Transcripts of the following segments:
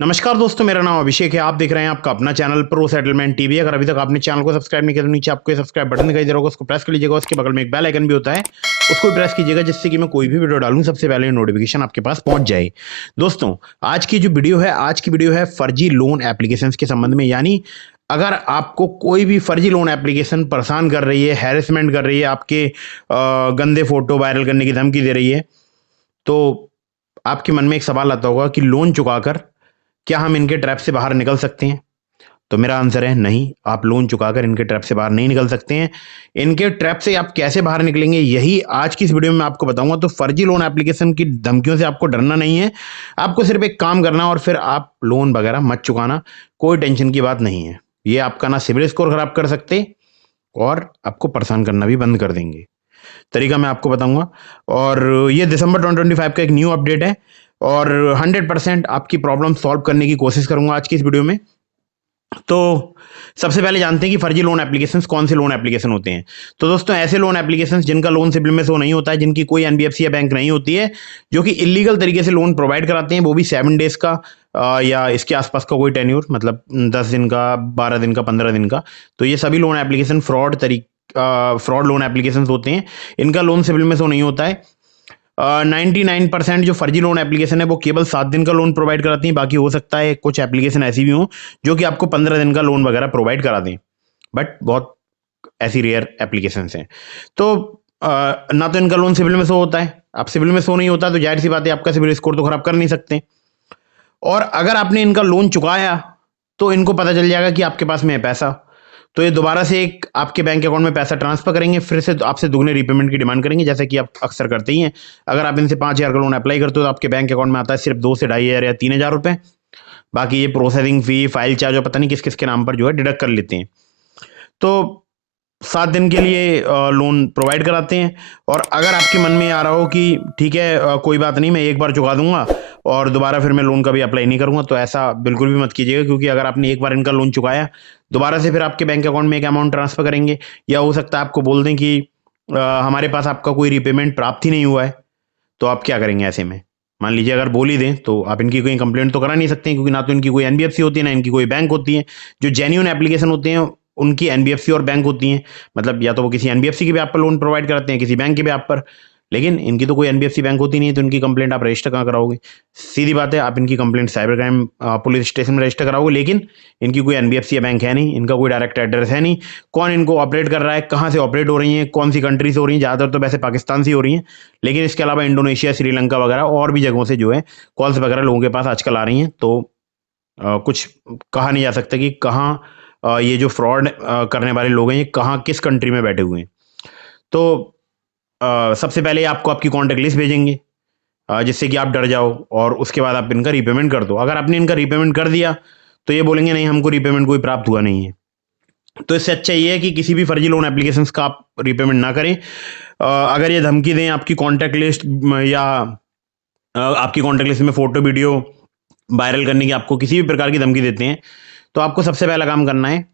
नमस्कार दोस्तों, मेरा नाम अभिषेक है। आप देख रहे हैं आपका अपना चैनल प्रो सेटलमेंट टीवी। अगर अभी तक आपने चैनल को सब्सक्राइब नहीं किया तो नीचे आपको सब्सक्राइब बटन दिखाई दे रहा होगा, उसको प्रेस कर लीजिएगा। उसके बगल में एक बेल आइकन भी होता है, उसको भी प्रेस कीजिएगा, जिससे कि मैं कोई भी वीडियो डालूं सबसे पहले नोटिफिकेशन आपके पास पहुंच जाए। दोस्तों, आज की वीडियो है फर्जी लोन एप्लीकेशन के संबंध में। यानी अगर आपको कोई भी फर्जी लोन एप्लीकेशन परेशान कर रही है, हैरेसमेंट कर रही है, आपके गंदे फोटो वायरल करने की धमकी दे रही है, तो आपके मन में एक सवाल आता होगा कि लोन चुकाकर क्या हम इनके ट्रैप से बाहर निकल सकते हैं? तो मेरा आंसर है नहीं, आप लोन चुकाकर इनके ट्रैप से बाहर नहीं निकल सकते हैं। इनके ट्रैप से आप कैसे बाहर निकलेंगे, यही आज की इस वीडियो में मैं आपको बताऊंगा। तो फर्जी लोन एप्लीकेशन की धमकियों से आपको डरना नहीं है। आपको सिर्फ एक काम करना है और फिर आप लोन वगैरह मत चुकाना। कोई टेंशन की बात नहीं है। ये आपका ना सिबिल स्कोर खराब कर सकते और आपको परेशान करना भी बंद कर देंगे। तरीका मैं आपको बताऊंगा। और ये दिसंबर 2025 का एक न्यू अपडेट है और 100% आपकी प्रॉब्लम सॉल्व करने की कोशिश करूंगा आज की इस वीडियो में। तो सबसे पहले जानते हैं कि फर्जी लोन एप्लीकेशंस कौन से लोन एप्लीकेशन होते हैं। तो दोस्तों, ऐसे लोन एप्लीकेशंस जिनका लोन सिबिल में शो नहीं होता है, जिनकी कोई एनबीएफसी या बैंक नहीं होती है, जो कि इलीगल तरीके से लोन प्रोवाइड कराते हैं, वो भी 7 डेज का या इसके आसपास का कोई टेन्योर, मतलब 10 दिन का, 12 दिन का, 15 दिन का। तो ये सभी loan application fraud loan application होते हैं। इनका लोन सिबिल में शो नहीं होता है। 99% जो फर्जी लोन एप्लीकेशन है वो केवल 7 दिन का लोन प्रोवाइड कराती हैं। बाकी हो सकता है कुछ एप्लीकेशन ऐसी भी हों जो कि आपको 15 दिन का लोन वगैरह प्रोवाइड करा दें, बट बहुत ऐसी रेयर एप्लीकेशन हैं। तो ना तो इनका लोन सिविल में शो होता है। आप सिविल में शो नहीं होता तो जाहिर सी बात है आपका सिविल स्कोर तो खराब कर नहीं सकते। और अगर आपने इनका लोन चुकाया तो इनको पता चल जाएगा कि आपके पास में है पैसा, तो ये दोबारा से एक आपके बैंक अकाउंट में पैसा ट्रांसफर करेंगे, फिर से आपसे दुगने रीपेमेंट की डिमांड करेंगे, जैसे कि आप अक्सर करते ही हैं। अगर आप इनसे 5,000 का लोन अप्लाई करते हो तो आपके बैंक अकाउंट में आता है सिर्फ 2 से 2,500 या 3,000 रुपए। बाकी ये प्रोसेसिंग फी, फाइल चार्ज और पता नहीं किस किस के नाम पर जो है डिडक्ट कर लेते हैं। तो 7 दिन के लिए लोन प्रोवाइड कराते हैं। और अगर आपके मन में आ रहा हो कि ठीक है, कोई बात नहीं, मैं एक बार चुका दूंगा और दोबारा फिर मैं लोन का भी अप्लाई नहीं करूंगा, तो ऐसा बिल्कुल भी मत कीजिएगा। क्योंकि अगर आपने एक बार इनका लोन चुकाया, दोबारा से फिर आपके बैंक अकाउंट में एक अमाउंट ट्रांसफर करेंगे, या हो सकता है आपको बोल दें कि हमारे पास आपका कोई रीपेमेंट प्राप्त ही नहीं हुआ है। तो आप क्या करेंगे ऐसे में? मान लीजिए अगर बोल ही दें तो आप इनकी कोई कंप्लेंट तो करा नहीं सकते, क्योंकि ना तो इनकी कोई एनबीएफसी होती है, ना इनकी कोई बैंक होती है। जो जेन्युइन एप्लीकेशन होते हैं उनकी एनबीएफसी और बैंक होती हैं। मतलब या तो वो किसी एनबीएफसी के भी आप पर लोन प्रोवाइड कराते हैं, किसी बैंक के भी आप पर। लेकिन इनकी तो कोई एनबीएफसी बैंक होती नहीं है, तो इनकी कंप्लेंट आप रजिस्टर कहाँ कराओगे? सीधी बात है, आप इनकी complaint cyber crime police station में रजिस्टर कराओगे। लेकिन इनकी कोई एनबीएफसी या बैंक है नहीं, इनका कोई डायरेक्ट एड्रेस है नहीं। कौन इनको ऑपरेट कर रहा है, कहाँ से ऑपरेट हो रही है, कौन सी कंट्री से हो रही है? ज़्यादातर तो वैसे पाकिस्तान से हो रही हैं, लेकिन इसके अलावा इंडोनेशिया, श्रीलंका वगैरह और भी जगहों से जो है कॉल्स वगैरह लोगों के पास आजकल आ रही हैं। तो कुछ कहा नहीं जा सकता कि कहाँ ये जो फ्रॉड करने वाले लोग हैं ये कहाँ किस कंट्री में बैठे हुए हैं। तो सबसे पहले आपको आपकी कॉन्टैक्ट लिस्ट भेजेंगे, जिससे कि आप डर जाओ, और उसके बाद आप इनका रीपेमेंट कर दो। अगर आपने इनका रीपेमेंट कर दिया तो ये बोलेंगे नहीं, हमको रीपेमेंट कोई प्राप्त हुआ नहीं है। तो इससे अच्छा ये है कि किसी भी फर्जी लोन एप्लीकेशंस का आप रीपेमेंट ना करें। अगर ये धमकी दें आपकी कॉन्टैक्ट लिस्ट या आपकी कॉन्टैक्ट लिस्ट में फोटो वीडियो वायरल करने की आपको किसी भी प्रकार की धमकी देते हैं, तो आपको सबसे पहला काम करना है,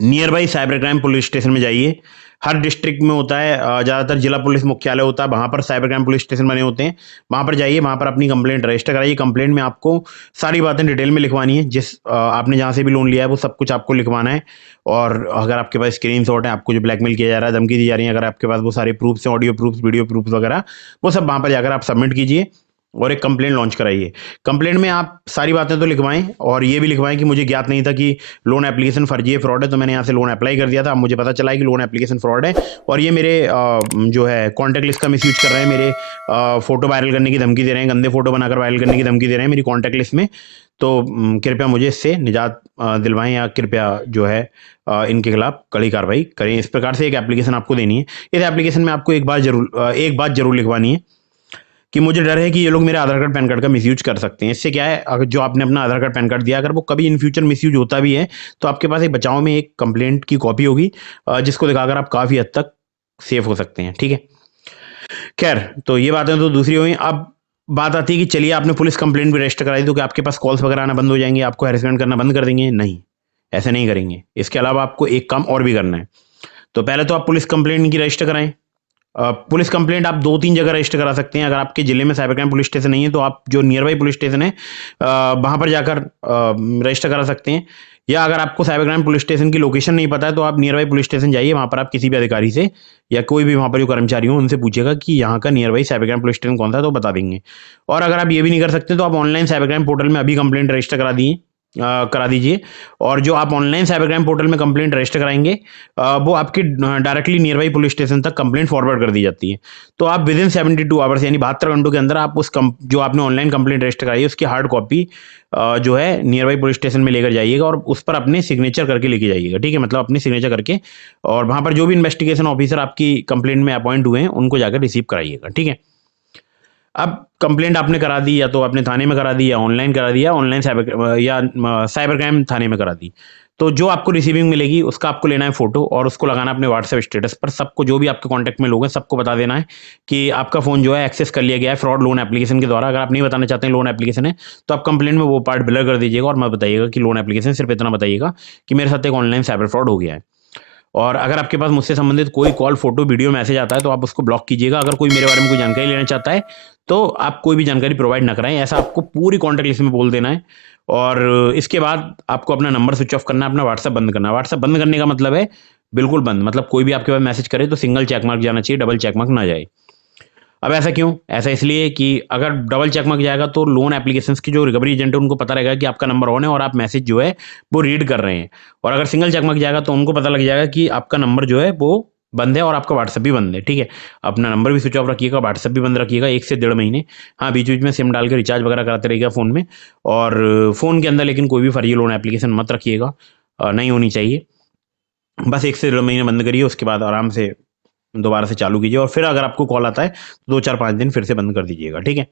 near by cyber crime police station में जाइए। हर डिस्ट्रिक्ट में होता है, ज़्यादातर जिला पुलिस मुख्यालय होता है, वहाँ पर साइबर क्राइम पुलिस स्टेशन बने होते हैं। वहाँ पर जाइए, वहाँ पर अपनी कंप्लेंट रजिस्टर कराइए। कंप्लेंट में आपको सारी बातें डिटेल में लिखवानी है, जिस आपने जहाँ से भी लोन लिया है वो सब कुछ आपको लिखवाना है। और अगर आपके पास स्क्रीन शॉट है, आपको जो ब्लैकमेल किया जा रहा है, धमकी दी जा रही है, अगर आपके पास वो सारे प्रूफ्स हैं, ऑडियो प्रूफ्स, वीडियो प्रूफ्स वगैरह, वो सब वहाँ पर जाकर आप सबमिट कीजिए और एक कंप्लेंट लॉन्च कराइए। कंप्लेंट में आप सारी बातें तो लिखवाएं, और ये भी लिखवाएं कि मुझे ज्ञात नहीं था कि लोन एप्लीकेशन फर्जी है, फ्रॉड है, तो मैंने यहाँ से लोन अप्लाई कर दिया था। अब मुझे पता चला है कि लोन एप्लीकेशन फ्रॉड है और ये मेरे जो है कॉन्टैक्ट लिस्ट का मिसयूज कर रहे हैं, मेरे फोटो वायरल करने की धमकी दे रहे हैं, गंदे फोटो बनाकर वायरल करने की धमकी दे रहे हैं मेरी कॉन्टैक्ट लिस्ट में। तो कृपया मुझे इससे निजात दिलवाएं, या कृपया जो है इनके खिलाफ कड़ी कार्रवाई करें। इस प्रकार से एक एप्लीकेशन आपको देनी है। इस एप्लीकेशन में आपको एक बात जरूर लिखवानी है कि मुझे डर है कि ये लोग मेरे आधार कार्ड पैन कार्ड का मिसयूज कर सकते हैं। इससे क्या है, अगर जो आपने अपना आधार कार्ड पैन कार्ड दिया, अगर वो कभी इन फ्यूचर मिसयूज होता भी है, तो आपके पास एक बचाव में एक कंप्लेंट की कॉपी होगी, जिसको दिखाकर आप काफ़ी हद तक सेफ हो सकते हैं। ठीक है, खैर, तो ये बातें तो दूसरी हुई। अब बात आती है कि चलिए आपने पुलिस कंप्लेंट भी रजिस्टर कराई, तो कि आपके पास कॉल्स वगैरह आना बंद हो जाएंगे, आपको हैरेसमेंट करना बंद कर देंगे? नहीं, ऐसे नहीं करेंगे। इसके अलावा आपको एक काम और भी करना है। तो पहले तो आप पुलिस कंप्लेंट की रजिस्टर कराएं। पुलिस कंप्लेंट आप 2-3 जगह रजिस्टर करा सकते हैं। अगर आपके ज़िले में साइबर क्राइम पुलिस स्टेशन नहीं है तो आप जो नियर बाई पुलिस स्टेशन है वहाँ पर जाकर रजिस्टर करा सकते हैं। या अगर आपको साइबर क्राइम पुलिस स्टेशन की लोकेशन नहीं पता है तो आप नियर बाई पुलिस स्टेशन जाइए, वहाँ पर आप किसी भी अधिकारी से या कोई भी वहाँ पर जो कर्मचारी हो उनसे पूछिएगा कि यहाँ का near by cyber crime police station कौन सा है, तो बता देंगे। और अगर आप ये भी नहीं कर सकते तो आप ऑनलाइन साइबर क्राइम पोर्टल में अभी कंप्लेंट रजिस्टर करा दीजिए। और जो आप ऑनलाइन साइबर क्राइम पोर्टल में कंप्लेंट रजिस्टर कराएंगे वो आपकी directly near by police station तक कंप्लेंट फॉरवर्ड कर दी जाती है। तो आप विद इन 72 आवर्स यानी 72 घंटों के अंदर आप जो आपने ऑनलाइन कंप्लेंट रजिस्टर कराई है उसकी हार्ड कॉपी जो है नियर बाई पुलिस स्टेशन में लेकर जाइएगा और उस पर अपने सिग्नेचर करके लेके जाइएगा। ठीक है, मतलब अपने सिग्नेचर करके, और वहाँ पर जो भी इन्वेस्टिगेशन ऑफिसर आपकी कंप्लेंट में अपॉइंट हुए हैं उनको जाकर रिसीव कराइएगा। ठीक है, अब कंप्लेंट आपने करा दी, या तो अपने थाने में करा दी या ऑनलाइन करा दी या ऑनलाइन साइबर क्राइम थाने में करा दी, तो जो आपको रिसीविंग मिलेगी उसका आपको लेना है फोटो और उसको लगाना अपने व्हाट्सएप स्टेटस पर। सबको, जो भी आपके कांटेक्ट में लोग हैं सबको बता देना है कि आपका फ़ोन जो है एक्सेस कर लिया गया है फ्रॉड लोन एप्लीकेशन के द्वारा। अगर आप नहीं बताना चाहते हैं लोन एप्लीकेशन है तो आप कंप्लेंट में वो पार्ट ब्लर कर दीजिएगा और मत बताइएगा कि लोन एप्लीकेशन, सिर्फ इतना बताइएगा कि मेरे साथ एक ऑनलाइन साइबर फ्रॉड हो गया है। और अगर आपके पास मुझसे संबंधित कोई कॉल, फोटो, वीडियो, मैसेज आता है तो आप उसको ब्लॉक कीजिएगा। अगर कोई मेरे बारे में कोई जानकारी लेना चाहता है तो आप कोई भी जानकारी प्रोवाइड ना कराएं, ऐसा आपको पूरी कॉन्टैक्ट लिस्ट में बोल देना है। और इसके बाद आपको अपना नंबर स्विच ऑफ करना है, अपना व्हाट्सएप बंद करना है। व्हाट्सएप बंद करने का मतलब है बिल्कुल बंद, मतलब कोई भी आपके पास मैसेज करे तो सिंगल चेक मार्क जाना चाहिए, डबल चेक मार्क ना जाए। अब ऐसा क्यों? ऐसा इसलिए कि अगर डबल चेक मार्क जाएगा तो लोन एप्लीकेशंस की जो रिकवरी एजेंट है उनको पता रहेगा कि आपका नंबर ऑन है और आप मैसेज जो है वो रीड कर रहे हैं। और अगर सिंगल चेक मार्क जाएगा तो उनको पता लग जाएगा कि आपका नंबर जो है वो बंद है और आपका व्हाट्सएप भी बंद है। ठीक है, अपना नंबर भी स्विच ऑफ रखिएगा, व्हाट्सएप भी बंद रखिएगा 1 से 1.5 महीने। हाँ, बीच बीच में सिम डाल के रिचार्ज वगैरह कराते रहिएगा फ़ोन में। और फ़ोन के अंदर लेकिन कोई भी फर्जी लोन एप्लीकेशन मत रखिएगा, नहीं होनी चाहिए। बस 1 से 1.5 महीने बंद करिए, उसके बाद आराम से दोबारा से चालू कीजिए और फिर अगर आपको कॉल आता है तो 2-4-5 दिन फिर से बंद कर दीजिएगा। ठीक है,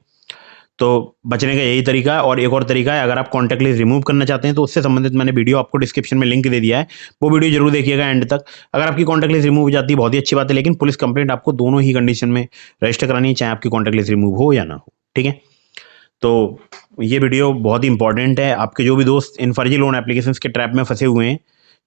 तो बचने का यही तरीका है। और एक और तरीका है, अगर आप कॉन्टैक्ट लिस्ट रिमूव करना चाहते हैं तो उससे संबंधित मैंने वीडियो आपको डिस्क्रिप्शन में लिंक दे दिया है, वो वीडियो जरूर देखिएगा एंड तक। अगर आपकी कॉन्टैक्ट लिस्ट रिमूव हो जाती है बहुत ही अच्छी बात है, लेकिन पुलिस कंप्लेंट आपको दोनों ही कंडीशन में रजिस्टर करानी है, चाहे आपकी कॉन्टैक्ट लिस्ट रिमूव हो या ना हो। ठीक है, तो ये वीडियो बहुत ही इंपॉर्टेंट है। आपके जो भी दोस्त इन फर्जी लोन एप्लीकेशन के ट्रैप में फंसे हुए हैं,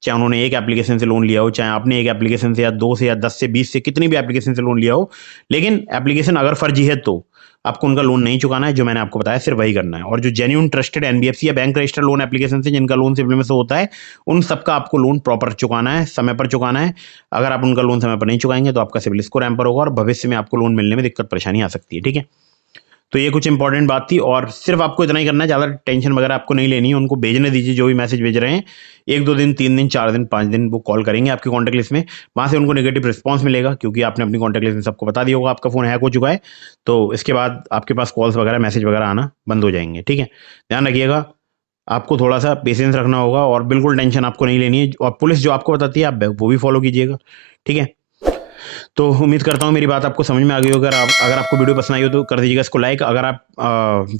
चाहे उन्होंने एक एप्लीकेशन से लोन लिया हो, चाहे आपने एक एप्लीकेशन से या 2 से या 10 से 20 से कितनी भी एप्लीकेशन से लोन लिया हो, लेकिन एप्लीकेशन अगर फर्जी है तो आपको उनका लोन नहीं चुकाना है। जो मैंने आपको बताया सिर्फ वही करना है। और जो जेन्युइन ट्रस्टेड एनबीएफसी या बैंक रजिस्टर्ड लोन एप्लीकेशन से जिनका लोन सिविल में से होता है, उन सबका आपको लोन प्रॉपर चुकाना है, समय पर चुकाना है। अगर आप उनका लोन समय पर नहीं चुकाएंगे तो आपका सिविल स्कोर हैम्पर होगा और भविष्य में आपको लोन मिलने में दिक्कत परेशानी आ सकती है। ठीक है, तो ये कुछ इंपॉर्टेंट बात थी और सिर्फ आपको इतना ही करना है, ज़्यादा टेंशन वगैरह आपको नहीं लेनी है। उनको भेजने दीजिए जो भी मैसेज भेज रहे हैं, 1-2 दिन, 3 दिन, 4 दिन, 5 दिन वो कॉल करेंगे आपकी कॉन्टैक्ट लिस्ट में। वहाँ से उनको नेगेटिव रिस्पॉन्स मिलेगा क्योंकि आपने अपनी कॉन्टैक्ट लिस्ट में सबको बता दिया होगा आपका फ़ोन हैक हो चुका है। तो इसके बाद आपके पास कॉल्स वगैरह, मैसेज वगैरह आना बंद हो जाएंगे। ठीक है, ध्यान रखिएगा, आपको थोड़ा सा पेशेंस रखना होगा और बिल्कुल टेंशन आपको नहीं लेनी है। और पुलिस जो आपको बताती है आप वो भी फॉलो कीजिएगा। ठीक है, तो उम्मीद करता हूँ मेरी बात आपको समझ में आ गई हो। अगर आपको वीडियो पसंद आई हो तो कर दीजिएगा इसको लाइक। अगर आप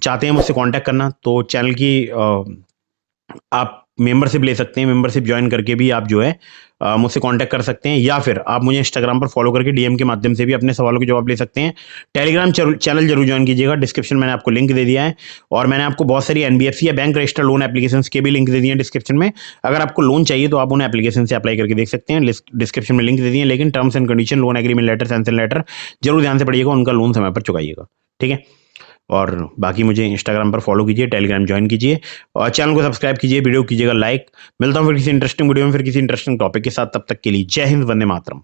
चाहते हैं मुझसे कांटेक्ट करना तो चैनल की आप मेंबरशिप ले सकते हैं। मेंबरशिप ज्वाइन करके भी आप जो है मुझसे कांटेक्ट कर सकते हैं, या फिर आप मुझे इंस्टाग्राम पर फॉलो करके डीएम के माध्यम से भी अपने सवालों के जवाब ले सकते हैं। टेलीग्राम चैनल जरूर ज्वाइन कीजिएगा, डिस्क्रिप्शन मैंने आपको लिंक दे दिया है। और मैंने आपको बहुत सारी एनबीएफसी या बैंक रजिस्टर्ड लोन एप्लीकेशंस के भी लिंक दे दिए हैं डिस्क्रिप्शन में। अगर आपको लोन चाहिए तो आप उन एप्लीकेशन से अप्लाई करके देख सकते हैं, डिस्क्रिप्शन में लिंक दे दिए हैं। लेकिन terms and condition, loan agreement letter, sanction letter जरूर ध्यान से पढ़िएगा, उनका लोन समय पर चुकाइएगा। ठीक है, और बाकी मुझे इंस्टाग्राम पर फॉलो कीजिए, टेलीग्राम ज्वाइन कीजिए और चैनल को सब्सक्राइब कीजिए, वीडियो कीजिएगा लाइक। मिलता हूँ फिर किसी इंटरेस्टिंग वीडियो में, फिर किसी इंटरेस्टिंग टॉपिक के साथ। तब तक के लिए जय हिंद, वंदे मातरम।